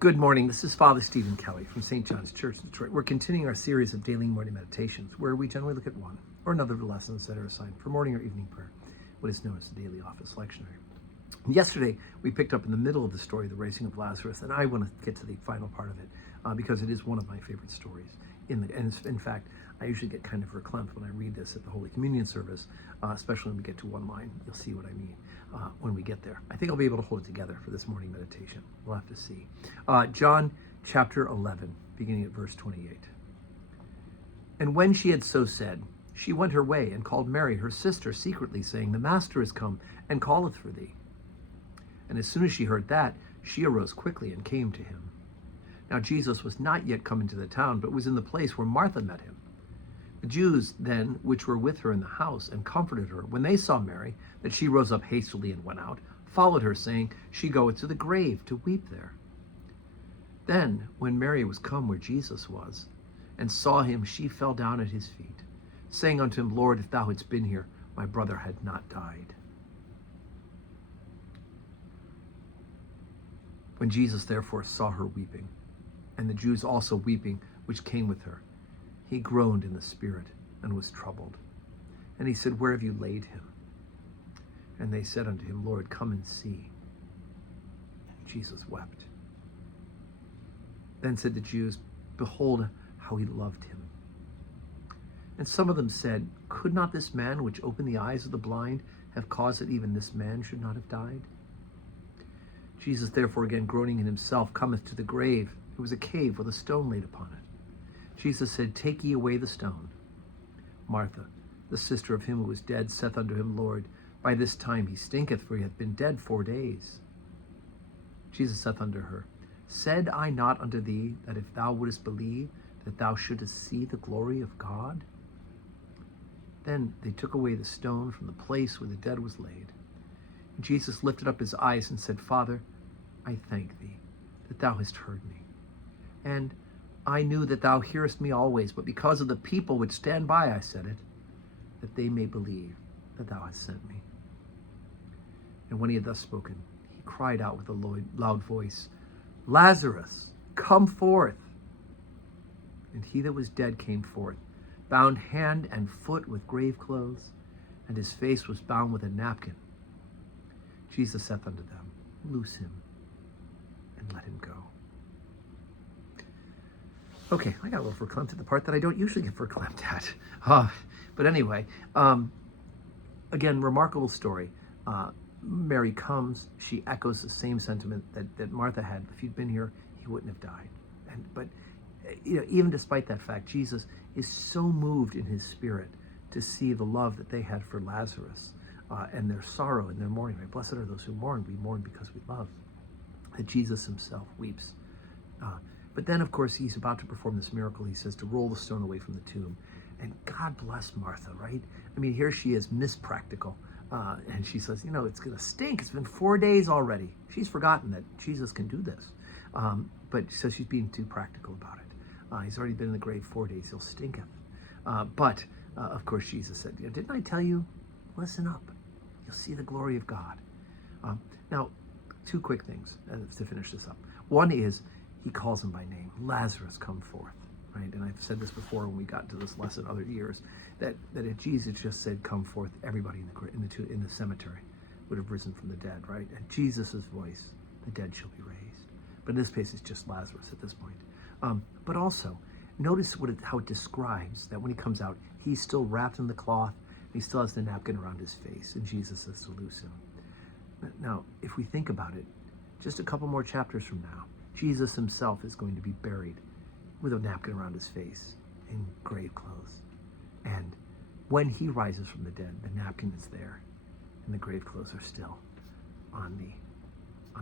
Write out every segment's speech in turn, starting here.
Good morning. This is Father Stephen Kelly from St. John's Church in Detroit. We're continuing our series of daily morning meditations where we generally look at one or another of the lessons that are assigned for morning or evening prayer, what is known as the daily office lectionary. Yesterday, we picked up in the middle of the story, the raising of Lazarus, and I want to get to the final part of it because it is one of my favorite stories. And in fact, I usually get kind of verklempt when I read this at the Holy Communion service, especially when we get to one line. You'll see what I mean when we get there. I think I'll be able to hold it together for this morning meditation. We'll have to see. John chapter 11, beginning at verse 28. And when she had so said, she went her way and called Mary, her sister, secretly, saying, "The Master is come and calleth for thee." And as soon as she heard that, she arose quickly and came to him. Now Jesus was not yet come into the town, but was in the place where Martha met him. The Jews then, which were with her in the house, and comforted her, when they saw Mary, that she rose up hastily and went out, followed her, saying, She goeth to the grave to weep there. Then, when Mary was come where Jesus was, and saw him, she fell down at his feet, saying unto him, Lord, if thou hadst been here, my brother had not died. When Jesus therefore saw her weeping, and the Jews also weeping, which came with her, he groaned in the spirit, and was troubled. And he said, Where have you laid him? And they said unto him, Lord, come and see. And Jesus wept. Then said the Jews, Behold how he loved him. And some of them said, Could not this man which opened the eyes of the blind have caused that even this man should not have died? Jesus therefore, again groaning in himself, cometh to the grave. It was a cave with a stone laid upon it. Jesus said, Take ye away the stone. Martha, the sister of him who was dead, saith unto him, Lord, by this time he stinketh, for he hath been dead 4 days. Jesus saith unto her, Said I not unto thee, that if thou wouldest believe, that thou shouldest see the glory of God? Then they took away the stone from the place where the dead was laid. And Jesus lifted up his eyes and said, Father, I thank thee, that thou hast heard me. And I knew that thou hearest me always, but because of the people which stand by I said it, that they may believe that thou hast sent me. And when he had thus spoken, he cried out with a loud voice, Lazarus, come forth. And he that was dead came forth, bound hand and foot with grave clothes, and his face was bound with a napkin. Jesus saith unto them, Loose him, and let him go. Okay, I got a little verklempt at the part that I don't usually get verklempt at. But anyway, again, remarkable story. Mary comes, she echoes the same sentiment that Martha had. If he'd been here, he wouldn't have died. But even despite that fact, Jesus is so moved in his spirit to see the love that they had for Lazarus and their sorrow and their mourning. Right? Blessed are those who mourn. We mourn because we love. That Jesus himself weeps. But then, of course, he's about to perform this miracle. He says to roll the stone away from the tomb. And God bless Martha, right? I mean, here she is, mispractical. And she says, it's going to stink. It's been 4 days already. She's forgotten that Jesus can do this. But she says she's being too practical about it. He's already been in the grave 4 days. He'll stinketh. But, of course, Jesus said, didn't I tell you? Listen up. You'll see the glory of God. Now, two quick things to finish this up. One is he calls him by name. Lazarus, come forth. Right? And I've said this before when we got to this lesson other years, that if Jesus just said, come forth, everybody in the cemetery would have risen from the dead, right? At Jesus' voice, the dead shall be raised. But in this case, it's just Lazarus at this point. But also, notice how it describes that when he comes out, he's still wrapped in the cloth, and he still has the napkin around his face, and Jesus says to loose him. Now, if we think about it, just a couple more chapters from now, Jesus himself is going to be buried with a napkin around his face in grave clothes. And when he rises from the dead, the napkin is there and the grave clothes are still on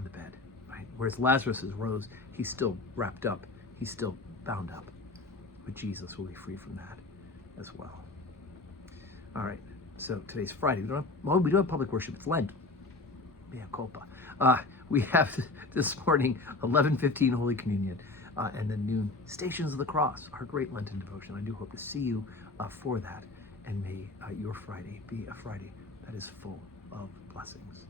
the bed, right? Whereas Lazarus rose, he's still wrapped up, he's still bound up. But Jesus will be free from that as well. All right, so today's Friday. We do have public worship. It's Lent. Mea culpa. We have this morning 11:15 Holy Communion. And then noon, Stations of the Cross, our great Lenten devotion. I do hope to see you for that. And may your Friday be a Friday that is full of blessings.